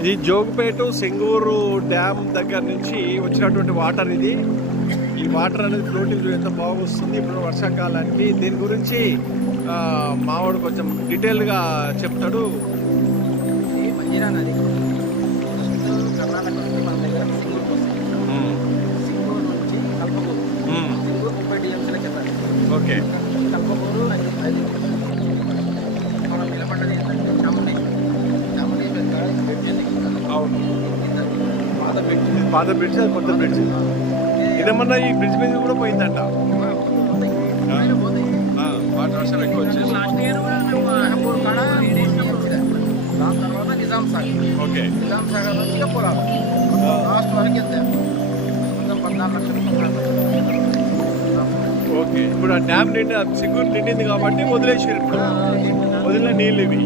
ఇది జోగుపేట సింగూరు డ్యామ్ దగ్గర నుంచి వచ్చినటువంటి వాటర్ ఇది. ఈ వాటర్ అనేది ఫ్లోటింగ్ ఎంత బాగా వస్తుంది ఇప్పుడు వర్షాకాలానికి. దీని గురించి మావాడు కొంచెం డీటెయిల్గా చెప్తాడు. మంజీరా నది ఫస్ట్ కర్ణాటక నుంచి మన దగ్గర సింగూరుకు వస్తుంది సింగూరు నుంచి కల్పకూరు సింగూరు ముప్పై టీఎంసీల కింద ఓకే కల్పకూరు ఐదు పాత బ్రిడ్జ్ అది కొత్త బ్రిడ్జ్. ఇదేమన్నా ఈ బ్రిడ్జ్ మీద కూడా పోయిందంట. వాటర్ వర్షం ఎక్కువ వచ్చేసి. లాస్ట్ ఇయర్ కూడా మేము అనపూర్ కాడ దాని తర్వాత నిజాం సాగర్. ఓకే. నిజాం సాగర్ నుంచి ఇక పొలాలు లాస్ట్ వరకు వెళ్తాం మొత్తం పద్నాలుగు లక్షలు పద్నాలుగు ఓకే. ఇప్పుడు ఆ డ్యామ్ నిండి సింగూరు నిండింది కాబట్టి వదిలేసారు ఇప్పుడు వదిలిన నీళ్ళు ఇవి.